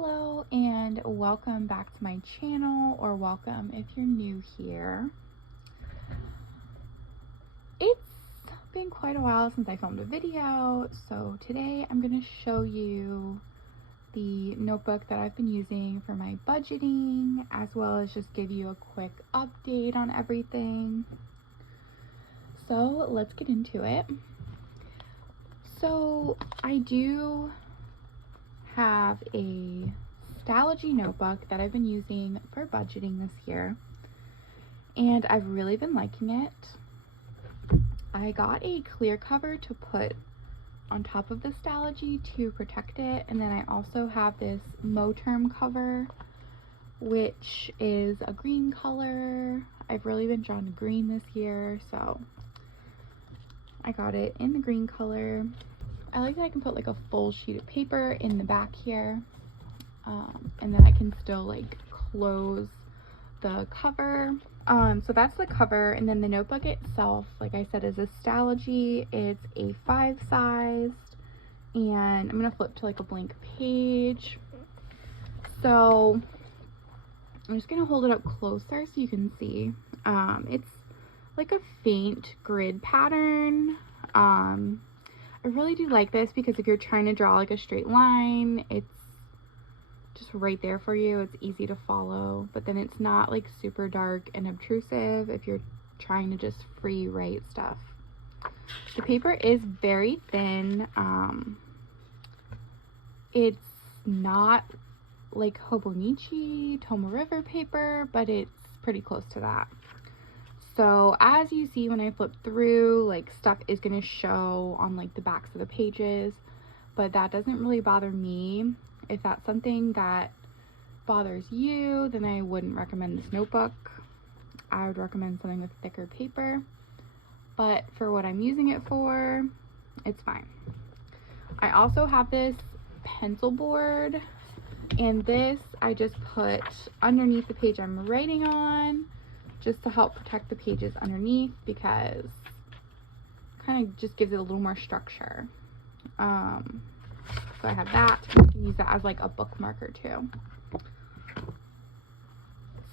Hello and welcome back to my channel, or welcome if you're new here. It's been quite a while since I filmed a video, so today I'm going to show you the notebook that I've been using for my budgeting, as well as just give you a quick update on everything. So let's get into it. So I do have a Stalogy notebook that I've been using for budgeting this year, and I've really been liking it. I got a clear cover to put on top of the Stalogy to protect it, and then I also have this Moterm cover, which is a green color. I've really been drawn to green this year, so I got it in the green color. I like that I can put like a full sheet of paper in the back here, and then I can still like close the cover. So that's the cover, and then the notebook itself, like I said, is a Stalogy. It's a 5 sized, and I'm gonna flip to like a blank page. So I'm just gonna hold it up closer so you can see. It's like a faint grid pattern. I really do like this because if you're trying to draw like a straight line, it's just right there for you. It's easy to follow, but then it's not like super dark and obtrusive if you're trying to just free write stuff. The paper is very thin. It's not like Hobonichi Tomoe River paper, but it's pretty close to that. So as you see, when I flip through, like stuff is going to show on like the backs of the pages, but that doesn't really bother me. If that's something that bothers you, then I wouldn't recommend this notebook. I would recommend something with thicker paper, but for what I'm using it for, it's fine. I also have this pencil board, and this I just put underneath the page I'm writing on, just to help protect the pages underneath, because it kind of just gives it a little more structure. So I have that. You can use that as like a book marker too.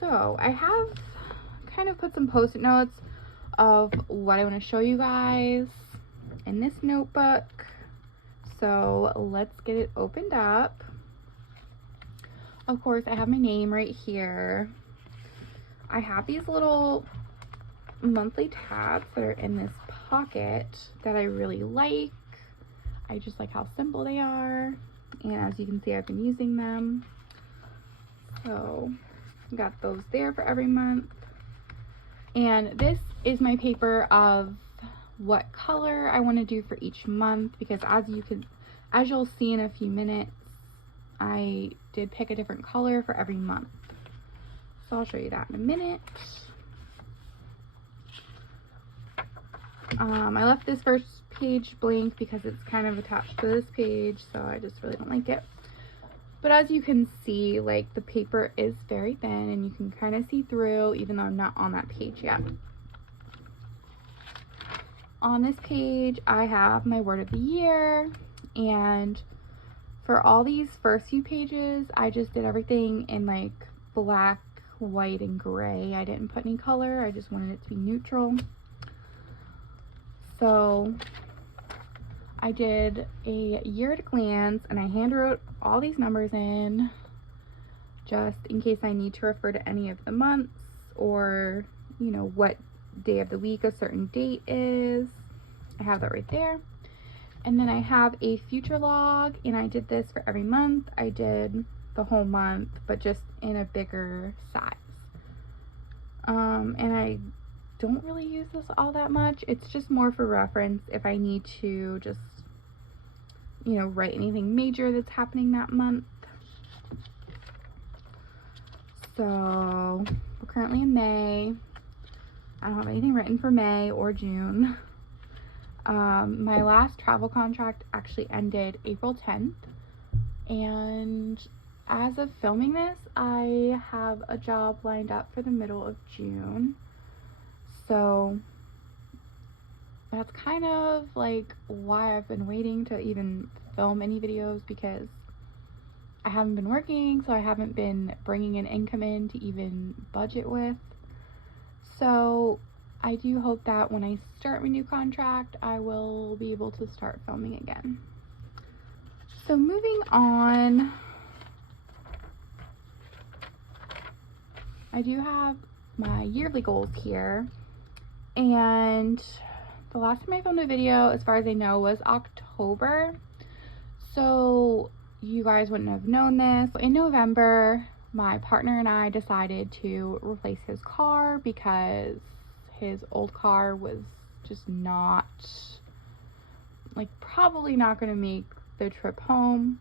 So I have kind of put some post-it notes of what I want to show you guys in this notebook. So let's get it opened up. Of course, I have my name right here. I have these little monthly tabs that are in this pocket that I really like. I just like how simple they are, and as you can see, I've been using them. So got those there for every month. And this is my paper of what color I want to do for each month, because as you'll see in a few minutes, I did pick a different color for every month. So I'll show you that in a minute. I left this first page blank because it's kind of attached to this page, so I just really don't like it. But as you can see, like the paper is very thin and you can kind of see through, even though I'm not on that page yet. On this page, I have my word of the year, and for all these first few pages, I just did everything in like black, white, and gray. I didn't put any color. I just wanted it to be neutral. So I did a year at a glance, and I hand wrote all these numbers in just in case I need to refer to any of the months, or you know what day of the week a certain date is. I have that right there. And then I have a future log, and I did this for every month. I did the whole month, but just in a bigger size. And I don't really use this all that much. It's just more for reference if I need to just, you know, write anything major that's happening that month. So we're currently in May. I don't have anything written for May or June. My last travel contract actually ended April 10th, and as of filming this, I have a job lined up for the middle of June. So that's kind of like why I've been waiting to even film any videos, because I haven't been working, so I haven't been bringing an income in to even budget with. So I do hope that when I start my new contract, I will be able to start filming again. So moving on, I do have my yearly goals here, and the last time I filmed a video, as far as I know, was October. So you guys wouldn't have known this. In November, my partner and I decided to replace his car because his old car was just not, like, probably not going to make the trip home.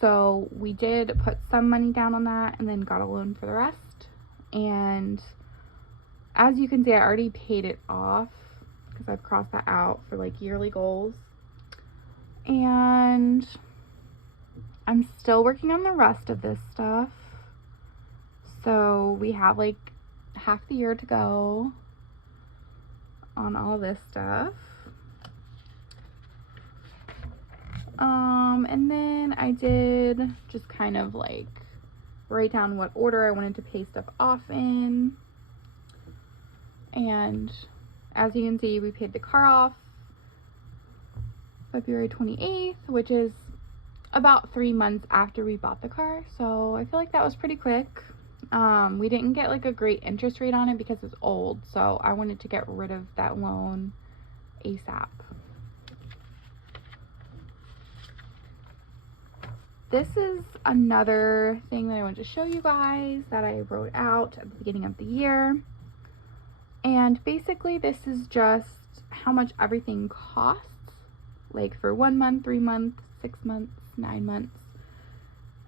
So we did put some money down on that and then got a loan for the rest. And as you can see, I already paid it off because I've crossed that out for like yearly goals. And I'm still working on the rest of this stuff. So we have like half the year to go on all this stuff. And then I did just kind of like write down what order I wanted to pay stuff off in. And as you can see, we paid the car off February 28th, which is about 3 months after we bought the car. So I feel like that was pretty quick. We didn't get like a great interest rate on it because it's old, so I wanted to get rid of that loan ASAP. This is another thing that I wanted to show you guys that I wrote out at the beginning of the year. And basically this is just how much everything costs, like for 1 month, 3 months, 6 months, 9 months,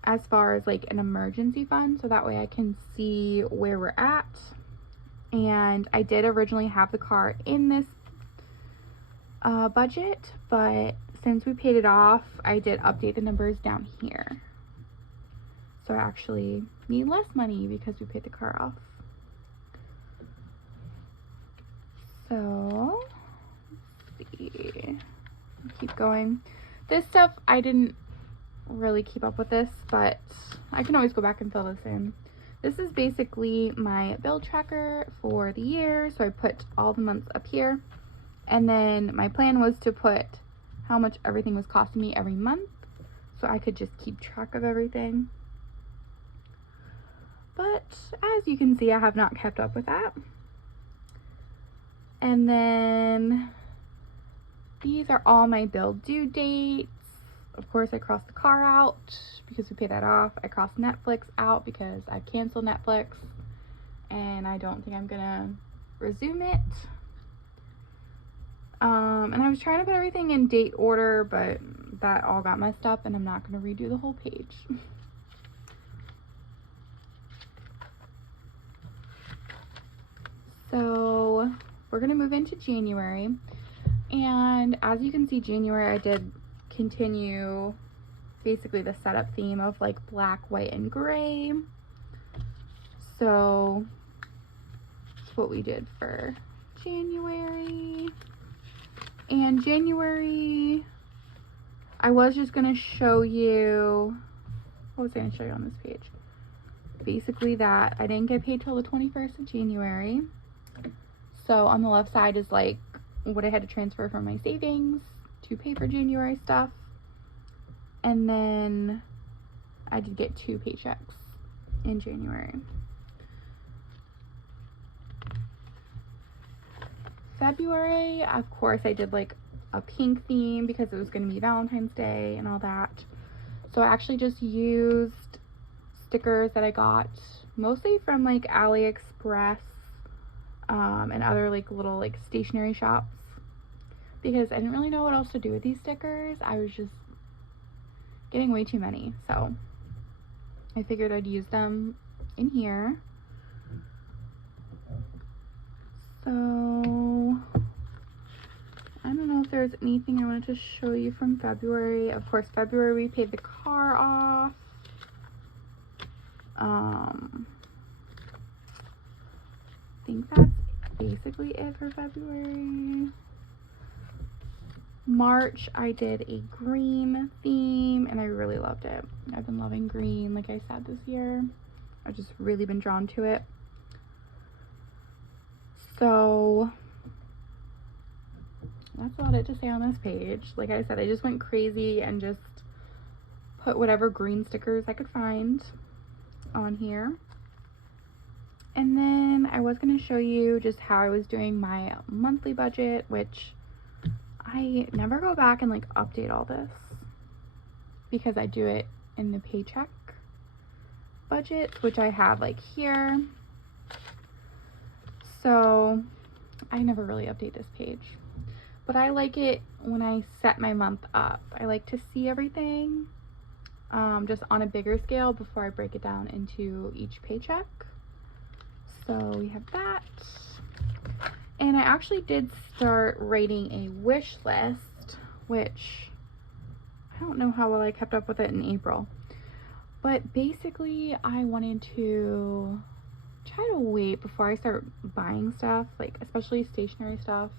as far as like an emergency fund, so that way I can see where we're at. And I did originally have the car in this budget, but since we paid it off, I did update the numbers down here. So I actually need less money because we paid the car off. So let's see, keep going. This stuff I didn't really keep up with this, but I can always go back and fill this in. This is basically my bill tracker for the year, so I put all the months up here, and then my plan was to put how much everything was costing me every month so I could just keep track of everything. But as you can see, I have not kept up with that. And then these are all my bill due dates. Of course, I crossed the car out because we paid that off. I crossed Netflix out because I canceled Netflix and I don't think I'm gonna resume it. And I was trying to put everything in date order, but that all got messed up and I'm not gonna redo the whole page. So we're gonna move into January. And as you can see, January I did continue basically the setup theme of like black, white, and gray. So that's what we did for January. And January, I was just gonna show you, what was I gonna show you on this page? Basically that I didn't get paid till the 21st of January. So on the left side is like what I had to transfer from my savings to pay for January stuff. And then I did get 2 paychecks in January. February, of course, I did like a pink theme because it was going to be Valentine's Day and all that. So I actually just used stickers that I got mostly from like AliExpress and other like little like stationery shops, because I didn't really know what else to do with these stickers. I was just getting way too many, so I figured I'd use them in here. So I don't know if there's anything I wanted to show you from February. Of course, February we paid the car off. I think that's basically it for February. March, I did a green theme and I really loved it. I've been loving green, like I said, this year. I've just really been drawn to it. So that's about it to say on this page. Like I said, I just went crazy and just put whatever green stickers I could find on here. And then I was going to show you just how I was doing my monthly budget, which I never go back and like update all this because I do it in the paycheck budget, which I have like here. So I never really update this page, but I like it when I set my month up. I like to see everything just on a bigger scale before I break it down into each paycheck. So we have that. And I actually did start writing a wish list, which I don't know how well I kept up with it in April. But basically I wanted to try to wait before I start buying stuff, like especially stationery stuff.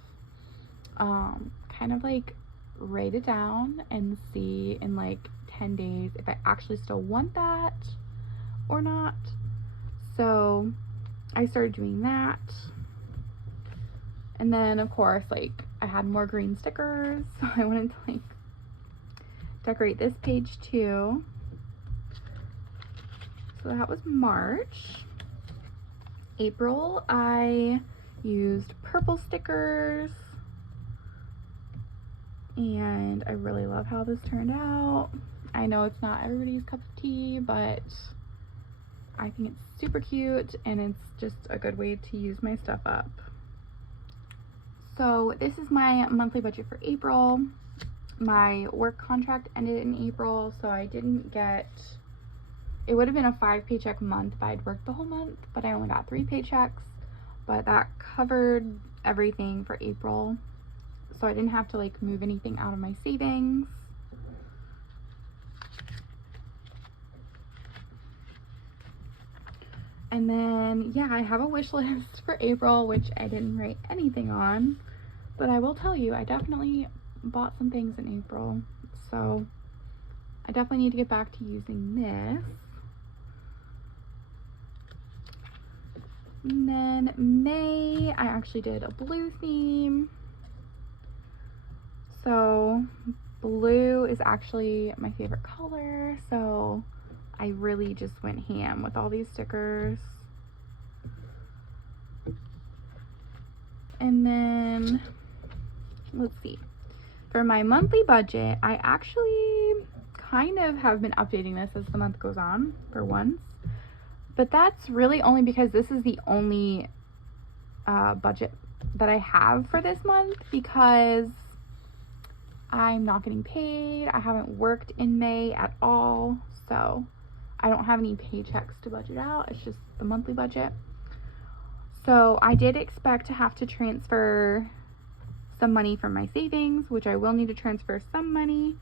Kind of like write it down and see in like 10 days if I actually still want that or not. So I started doing that. And then of course, like I had more green stickers, so I wanted to like decorate this page too. So that was March. April, I used purple stickers and I really love how this turned out. I know it's not everybody's cup of tea, but I think it's super cute and it's just a good way to use my stuff up. So this is my monthly budget for April. My work contract ended in April, so I didn't get, it would have been a 5 paycheck month if I'd worked the whole month, but I only got 3 paychecks, but that covered everything for April. So I didn't have to like move anything out of my savings. And then, yeah, I have a wish list for April, which I didn't write anything on, but I will tell you, I definitely bought some things in April. So I definitely need to get back to using this. And then May, I actually did a blue theme. So blue is actually my favorite color, so I really just went ham with all these stickers. And then, let's see. For my monthly budget, I actually kind of have been updating this as the month goes on for once. But that's really only because this is the only budget that I have for this month, because I'm not getting paid. I haven't worked in May at all, so I don't have any paychecks to budget out. It's just the monthly budget. So I did expect to have to transfer some money from my savings, which I will need to transfer some money,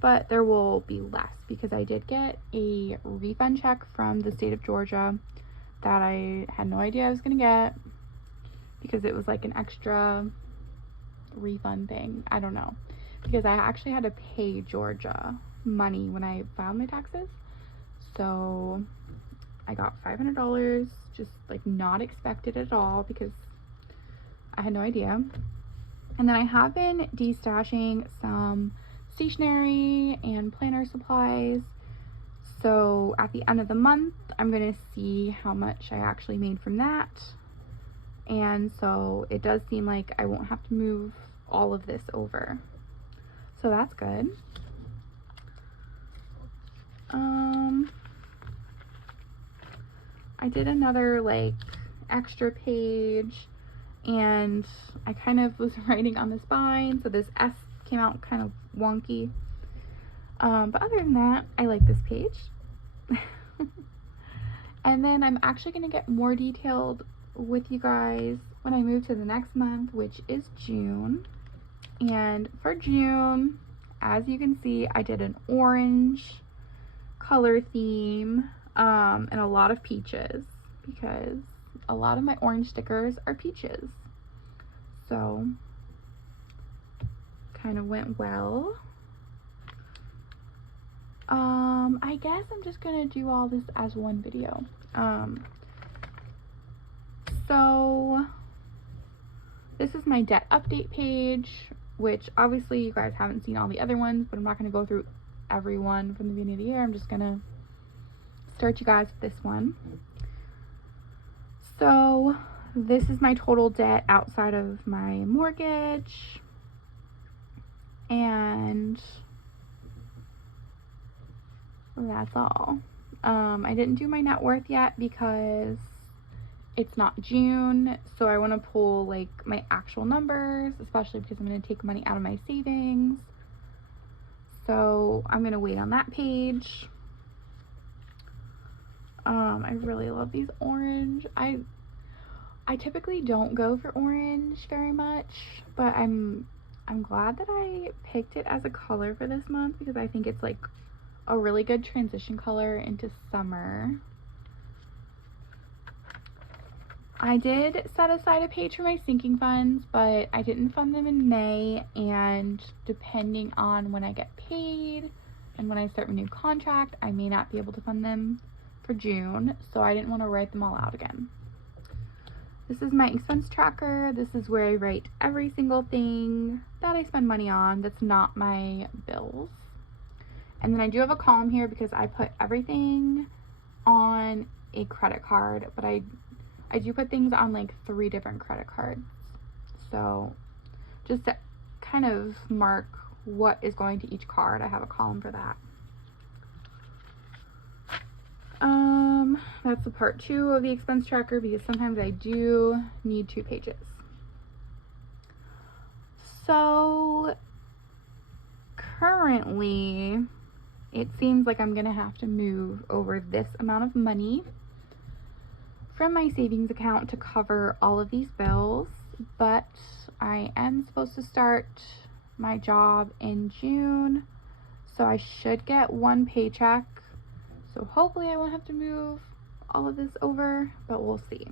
but there will be less because I did get a refund check from the state of Georgia that I had no idea I was going to get, because it was like an extra refund thing. I don't know, because I actually had to pay Georgia money when I filed my taxes. So I got $500, just like not expected at all because I had no idea. And then I have been destashing some stationery and planner supplies. So at the end of the month, I'm going to see how much I actually made from that. And so it does seem like I won't have to move all of this over. So that's good. I did another like extra page, and I kind of was writing on the spine, so this S came out kind of wonky. But other than that, I like this page. And then I'm actually going to get more detailed with you guys when I move to the next month, which is June. And for June, as you can see, I did an orange color theme and a lot of peaches, because a lot of my orange stickers are peaches. So kind of went well. I guess I'm just gonna do all this as one video. So this is my debt update page, which obviously you guys haven't seen all the other ones, but I'm not gonna go through every one from the beginning of the year. I'm just gonna start you guys with this one. So this is my total debt outside of my mortgage, and that's all. I didn't do my net worth yet because it's not June, so I want to pull like my actual numbers, especially because I'm going to take money out of my savings. So I'm going to wait on that page. I really love these orange. I typically don't go for orange very much, but I'm glad that I picked it as a color for this month because I think it's like a really good transition color into summer. I did set aside a page for my sinking funds, but I didn't fund them in May, and depending on when I get paid and when I start my new contract, I may not be able to fund them for June, so I didn't want to write them all out again. This is my expense tracker. This is where I write every single thing that I spend money on that's not my bills. And then I do have a column here because I put everything on a credit card, but I do put things on like 3 different credit cards. So just to kind of mark what is going to each card, I have a column for that. That's the part 2 of the expense tracker because sometimes I do need 2 pages. So currently it seems like I'm gonna have to move over this amount of money from my savings account to cover all of these bills, but I am supposed to start my job in June, so I should get 1 paycheck. So hopefully I won't have to move all of this over, but we'll see.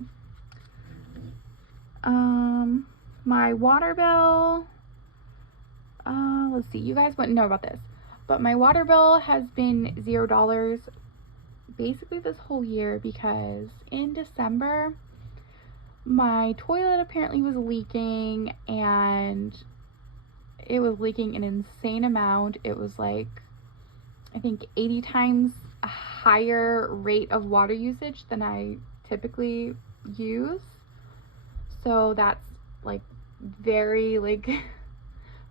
My water bill, let's see, you guys wouldn't know about this, but my water bill has been $0 basically this whole year because in December my toilet apparently was leaking, and it was leaking an insane amount. It was like, I think 80 times a higher rate of water usage than I typically use. So that's like very like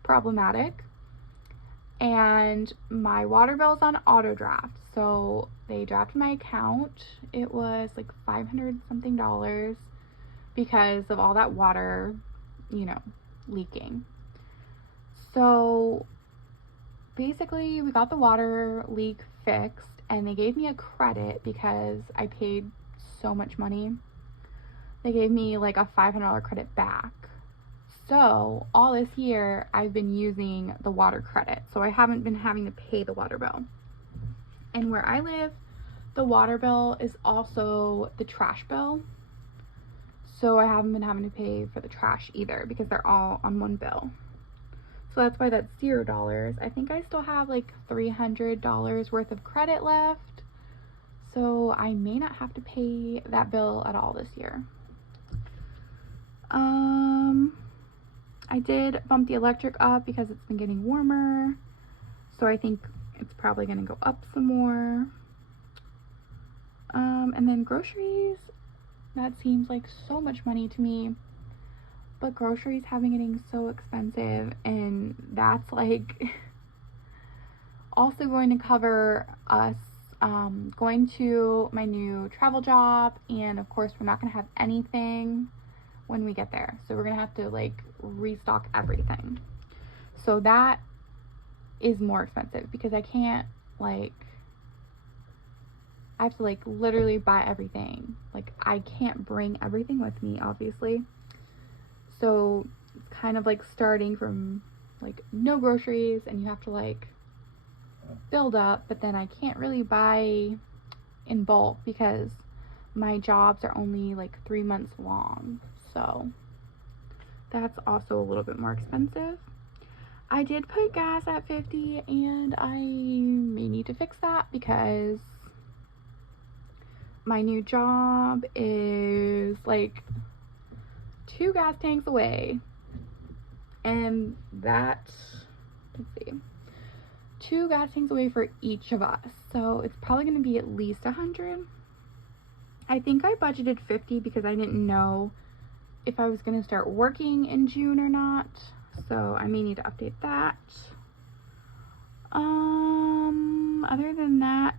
problematic. And my water bill's on auto draft, so they drafted my account. It was like $500 something because of all that water, you know, leaking. So basically we got the water leak fixed, and they gave me a credit because I paid so much money. They gave me like a $500 credit back. So all this year I've been using the water credit, so I haven't been having to pay the water bill. And where I live, the water bill is also the trash bill, so I haven't been having to pay for the trash either because they're all on one bill. So that's why that's $0. I think I still have like $300 worth of credit left, so I may not have to pay that bill at all this year. I did bump the electric up because it's been getting warmer, so I think it's probably going to go up some more. And then groceries, that seems like so much money to me, but groceries have been getting so expensive, and that's like also going to cover us going to my new travel job, and of course we're not going to have anything when we get there, so we're gonna have to like restock everything. So that is more expensive because I can't like, I have to like literally buy everything. Like I can't bring everything with me, obviously, so it's kind of like starting from like no groceries, and you have to like build up, but then I can't really buy in bulk because my jobs are only like 3 months long. So that's also a little bit more expensive. I did put gas at 50 and I may need to fix that because my new job is like 2 gas tanks away, and that, let's see, 2 gas tanks away for each of us, so it's probably going to be at least 100. I think I budgeted 50 because I didn't know if I was going to start working in June or not, so I may need to update that. Other than that,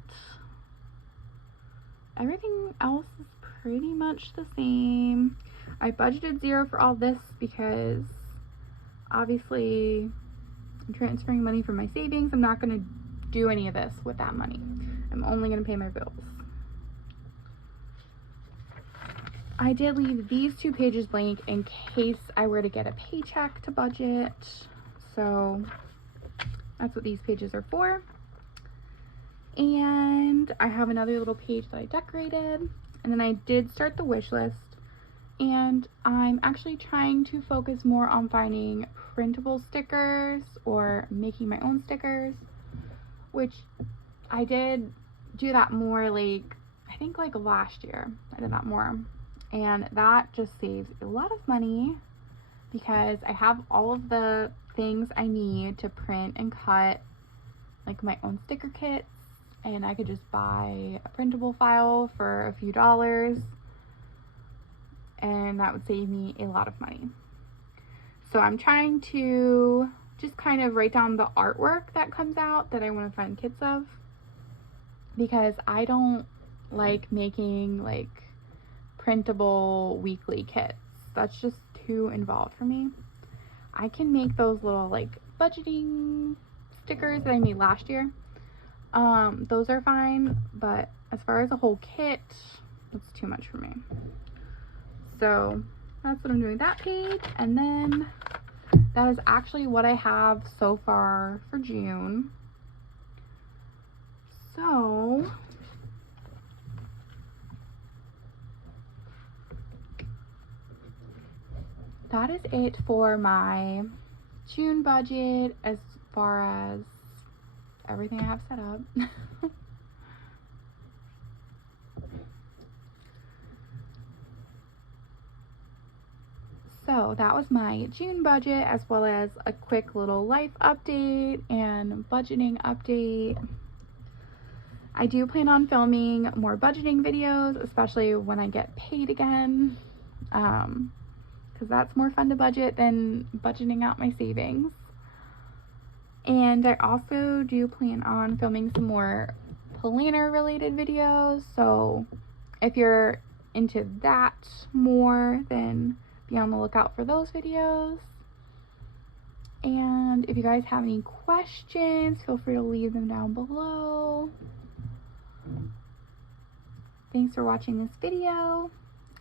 everything else is pretty much the same. I budgeted 0 for all this because obviously I'm transferring money from my savings. I'm not going to do any of this with that money. I'm only going to pay my bills. I did leave these 2 pages blank in case I were to get a paycheck to budget. So that's what these pages are for. And I have another little page that I decorated. And then I did start the wish list. And I'm actually trying to focus more on finding printable stickers or making my own stickers, which I did do that more like, I think like last year. I did that more. And that just saves a lot of money because I have all of the things I need to print and cut like my own sticker kits, and I could just buy a printable file for a few dollars, and that would save me a lot of money. So I'm trying to just kind of write down the artwork that comes out that I want to find kits of, because I don't like making like printable weekly kits. That's just too involved for me. I can make those little like budgeting stickers that I made last year. Those are fine, but as far as a whole kit, it's too much for me. So that's what I'm doing that page, and then that is actually what I have so far for June. So that is it for my June budget as far as everything I have set up. So that was my June budget, as well as a quick little life update and budgeting update. I do plan on filming more budgeting videos, especially when I get paid again, because that's more fun to budget than budgeting out my savings. And I also do plan on filming some more planner related videos, so if you're into that more, then be on the lookout for those videos. And if you guys have any questions, feel free to leave them down below. Thanks for watching this video.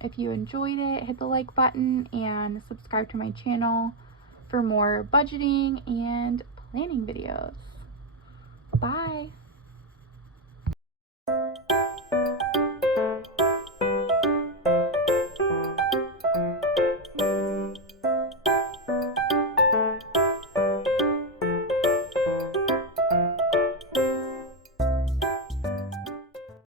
If you enjoyed it, hit the like button and subscribe to my channel for more budgeting and planning videos. Bye.